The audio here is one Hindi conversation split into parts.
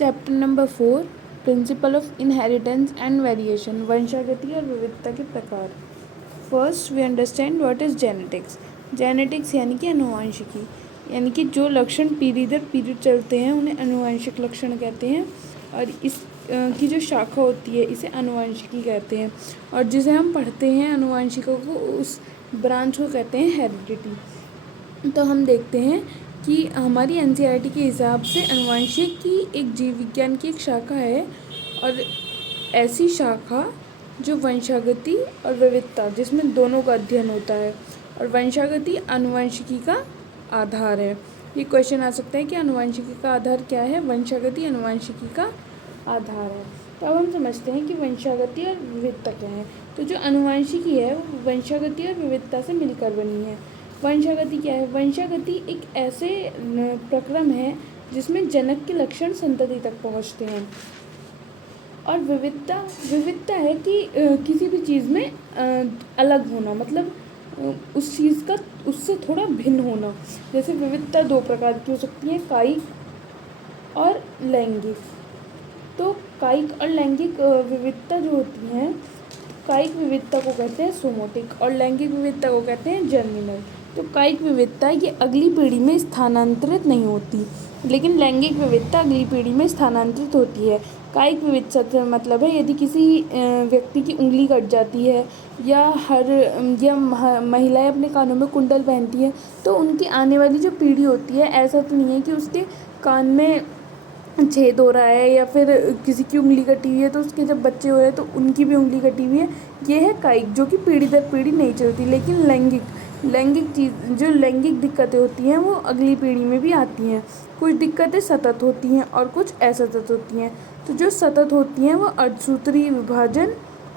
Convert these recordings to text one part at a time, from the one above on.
Chapter number 4 principle of inheritance and variation वंशागति और विविधता के प्रकार। First we understand what is genetics. Genetics यानी कि आनुवंशिकी, यानी कि जो लक्षण पीढ़ी दर पीढ़ी चलते हैं उन्हें आनुवंशिक लक्षण कहते हैं, और इस की जो शाखा होती है इसे आनुवंशिकी कहते हैं, और जिसे हम पढ़ते हैं आनुवंशिकों को, उस ब्रांच को कहते हैं हेरिडिटी। तो हम देखते हैं कि हमारी एनसीईआरटी के हिसाब से आनुवंशिकी एक जीव विज्ञान की एक शाखा है, और ऐसी शाखा जो वंशागति और विविधता जिसमें दोनों का अध्ययन होता है, और वंशागति आनुवंशिकी का आधार है। ये क्वेश्चन आ सकता है कि आनुवंशिकी का आधार क्या है, वंशागति आनुवंशिकी का आधार है। तो अब हम समझते हैं कि वंशागति और विविधता क्या है। तो जो आनुवंशिकी है वो वंशागति और विविधता से मिलकर बनी है। वंशागति क्या है? वंशागति एक ऐसे प्रक्रम है जिसमें जनक के लक्षण संतति तक पहुंचते हैं, और विविधता है कि किसी भी चीज़ में अलग होना, मतलब उस चीज़ का उससे थोड़ा भिन्न होना। जैसे विविधता दो प्रकार की हो सकती है, कायिक और लैंगिक। तो कायिक और लैंगिक विविधता जो होती है, कायिक विविधता को कहते हैं सोमोटिक और लैंगिक विविधता को कहते हैं जर्मिनल। तो कायिक विविधता ये अगली पीढ़ी में स्थानांतरित नहीं होती, लेकिन लैंगिक विविधता अगली पीढ़ी में स्थानांतरित होती है। कायिक विविधता से मतलब है यदि किसी व्यक्ति की उंगली कट जाती है, या महिलाएं अपने कानों में कुंडल पहनती हैं, तो उनकी आने वाली जो पीढ़ी होती है, ऐसा तो नहीं है कि उसके कान में छेद हो रहा है या फिर किसी की उंगली कटी हुई है तो उसके जब बच्चे हो रहे हैं तो उनकी भी उंगली कटी हुई है। ये है कायिक, जो कि पीढ़ी दर पीढ़ी नहीं चलती। लेकिन लैंगिक चीज़, जो लैंगिक दिक्कतें होती हैं वो अगली पीढ़ी में भी आती हैं। कुछ दिक्कतें सतत होती हैं और कुछ असतत होती हैं। तो जो सतत होती हैं वो अर्धसूत्री विभाजन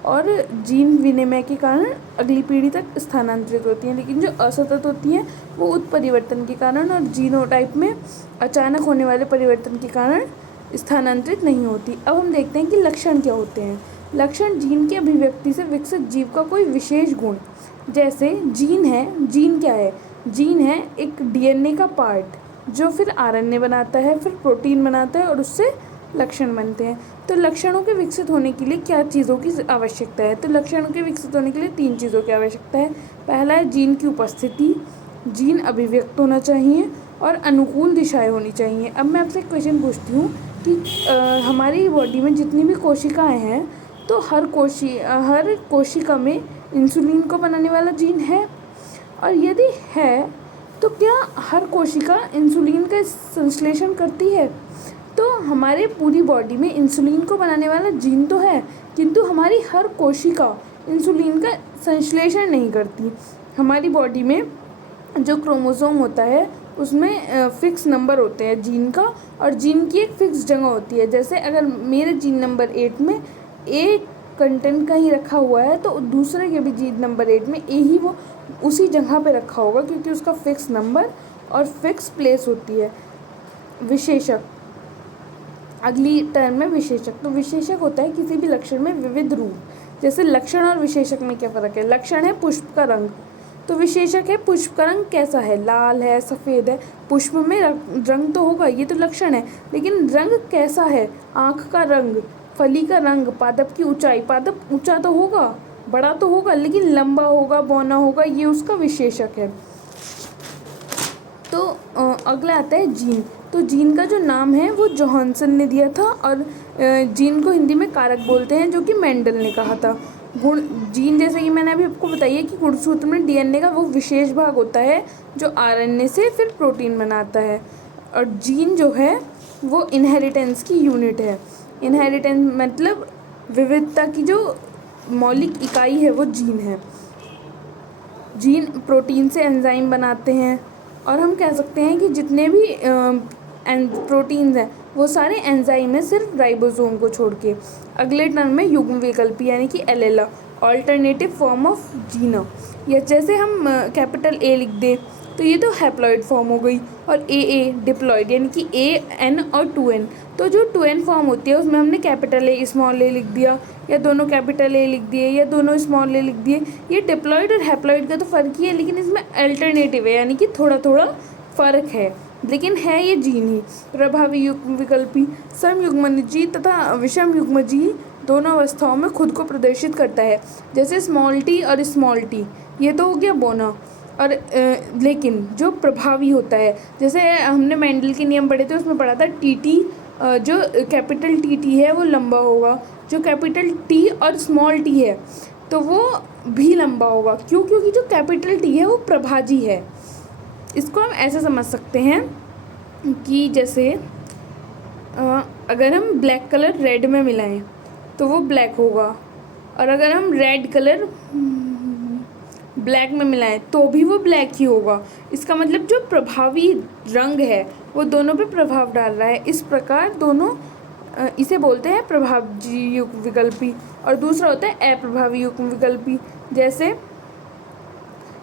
और जीन विनिमय के कारण अगली पीढ़ी तक स्थानांतरित होती हैं, लेकिन जो असतत होती हैं वो उत्परिवर्तन के कारण और जीनोटाइप में अचानक होने वाले परिवर्तन के कारण स्थानांतरित नहीं होती। अब हम देखते हैं कि लक्षण क्या होते हैं। लक्षण जीन की अभिव्यक्ति से विकसित जीव का कोई विशेष गुण। जैसे जीन है, जीन क्या है? जीन है एक डीएनए का पार्ट जो फिर आरएनए बनाता है, फिर प्रोटीन बनाता है और उससे लक्षण बनते हैं। तो लक्षणों के विकसित होने के लिए क्या चीज़ों की आवश्यकता है? तो लक्षणों के विकसित होने के लिए 3 चीज़ों की आवश्यकता है। पहला है जीन की उपस्थिति, जीन अभिव्यक्त होना चाहिए और अनुकूल दिशाएं होनी चाहिए। अब मैं आपसे एक क्वेश्चन पूछती हूँ कि हमारी बॉडी में जितनी भी कोशिकाएं हैं, तो हर कोशिका में इंसुलिन को बनाने वाला जीन है, और यदि है तो क्या हर कोशिका इंसुलिन का संश्लेषण करती है? तो हमारे पूरी बॉडी में इंसुलिन को बनाने वाला जीन तो है, किंतु हमारी हर कोशिका इंसुलिन का संश्लेषण नहीं करती। हमारी बॉडी में जो क्रोमोसोम होता है उसमें फिक्स नंबर होते हैं जीन का, और जीन की एक फिक्स जगह होती है। जैसे अगर मेरे जीन नंबर 8 में ए कंटेंट कहीं रखा हुआ है, तो दूसरे के भी जीन नंबर 8 में ए ही वो उसी जगह पे रखा होगा, क्योंकि उसका फिक्स नंबर और फिक्स प्लेस होती है। विशेषक, अगली टर्म में विशेषक। तो विशेषक होता है किसी भी लक्षण में विविध रूप। जैसे लक्षण और विशेषक में क्या फ़र्क है? लक्षण है पुष्प का रंग, तो विशेषक है पुष्प का रंग कैसा है, लाल है, सफ़ेद है। पुष्प में रंग तो होगा, ये तो लक्षण है, लेकिन रंग कैसा है? आँख का रंग, फली का रंग, पादप की ऊंचाई। पादप ऊंचा तो होगा, बड़ा तो होगा, लेकिन लंबा होगा, बौना होगा, ये उसका विशेषक है। तो अगला आता है जीन। तो जीन का जो नाम है वो जोहानसन ने दिया था, और जीन को हिंदी में कारक बोलते हैं, जो कि मेंडल ने कहा था। गुण जीन, जैसे कि मैंने अभी आपको बताया कि गुणसूत्र में डीएनए का वो विशेष भाग होता है जो आरएनए से फिर प्रोटीन बनाता है, और जीन जो है वो इनहेरिटेंस की यूनिट है। इनहेरिटेंस मतलब विविधता की जो मौलिक इकाई है वो जीन है। जीन प्रोटीन से एंजाइम बनाते हैं, और हम कह सकते हैं कि जितने भी प्रोटीन्स हैं वो सारे एंजाइम हैं, सिर्फ राइबोसोम को छोड़ के। अगले टर्म में युग्म विकल्पी यानी कि एलेला, ऑल्टरनेटिव फॉर्म ऑफ जीना। या जैसे हम कैपिटल ए लिख दें तो ये तो हैप्लॉइड फॉर्म हो गई, और ए डिप्लॉइड यानी कि AN और 2N। तो जो 2N फॉर्म होती है उसमें हमने कैपिटल ए स्मॉल ए लिख दिया, या दोनों कैपिटल ए लिख दिए, या दोनों स्मॉल ए लिख दिए। ये डिप्लॉइड और हैप्लॉइड का तो फ़र्क ही है, लेकिन इसमें अल्टरनेटिव है, यानी कि थोड़ा थोड़ा फ़र्क है। लेकिन है ये जीन ही। प्रभावी युग्म विकल्पी समयुग्मनजी तथा विषमयुग्मजी दोनों अवस्थाओं में खुद को प्रदर्शित करता है, जैसे स्मॉल टी और स्मॉल टी, ये तो हो गया बोना। और लेकिन जो प्रभावी होता है, जैसे हमने मेंडल के नियम पढ़े थे, उसमें पढ़ा था टी टी, जो कैपिटल टी टी है वो लंबा होगा, जो कैपिटल टी और स्मॉल टी है तो वो भी लंबा होगा। क्यों? क्योंकि जो कैपिटल टी है वो प्रभाजी है। इसको हम ऐसे समझ सकते हैं कि जैसे अगर हम ब्लैक कलर रेड में मिलाएं तो वो ब्लैक होगा, और अगर हम रेड कलर ब्लैक में मिलाएं तो भी वो ब्लैक ही होगा। इसका मतलब जो प्रभावी रंग है वो दोनों पे प्रभाव डाल रहा है। इस प्रकार दोनों इसे बोलते हैं प्रभावी युग्म विकल्पी। और दूसरा होता है अप्रभावी युग्म विकल्पी, जैसे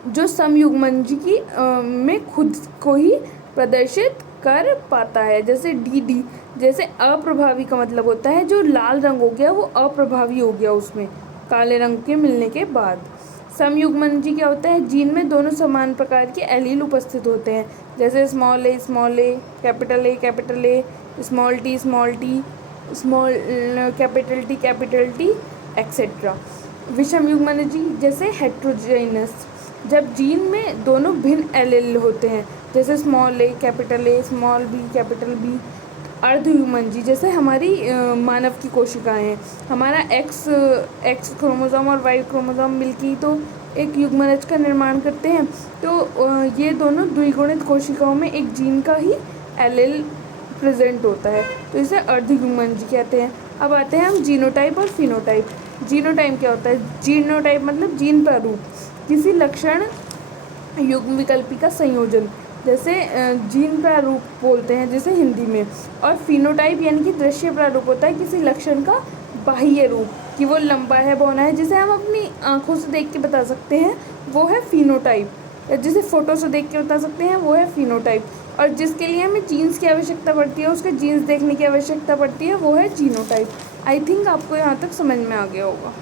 जो समयुग्मनजी की में खुद को ही प्रदर्शित कर पाता है, जैसे डी डी। जैसे अप्रभावी का मतलब होता है जो लाल रंग हो गया वो अप्रभावी हो गया उसमें काले रंग के मिलने के बाद। समयुग्मनजी क्या होता है? जीन में दोनों समान प्रकार के एलील उपस्थित होते हैं, जैसे small A, capital A, small T, small capital T etcetera. विषमयुग्मनजी जैसे हेट्रोजेनस, जब जीन में दोनों भिन्न एलील होते हैं, जैसे स्मॉल ए, स्मॉल बी, कैपिटल बी। अर्धयुग्मनजी जैसे हमारी मानव की कोशिकाएं हैं, हमारा एक्स क्रोमोसोम और वाई क्रोमोसोम मिलकर तो एक युग्मनज का निर्माण करते हैं। तो ये दोनों द्विगुणित कोशिकाओं में एक जीन का ही एलील प्रेजेंट होता है, तो इसे अर्धयुग्मनजी कहते हैं। अब आते हैं हम जीनोटाइप और फिनोटाइप। जीनोटाइप क्या होता है? जीनोटाइप मतलब जीन प्रारूप, किसी लक्षण युग्म विकल्पी का संयोजन, जैसे जीन प्रारूप बोलते हैं जैसे हिंदी में। और फिनोटाइप यानी कि दृश्य प्रारूप होता है किसी लक्षण का बाह्य रूप, कि वो लंबा है, बौना है, जिसे हम अपनी आंखों से देख के बता सकते हैं वो है फिनोटाइप, जिसे फोटो से देख के बता सकते हैं वो है फिनोटाइप। और जिसके लिए हमें जीन्स की आवश्यकता पड़ती है, उसके जीन्स देखने की आवश्यकता पड़ती है, वो है जीनोटाइप। आई थिंक आपको यहाँ तक समझ में आ गया होगा।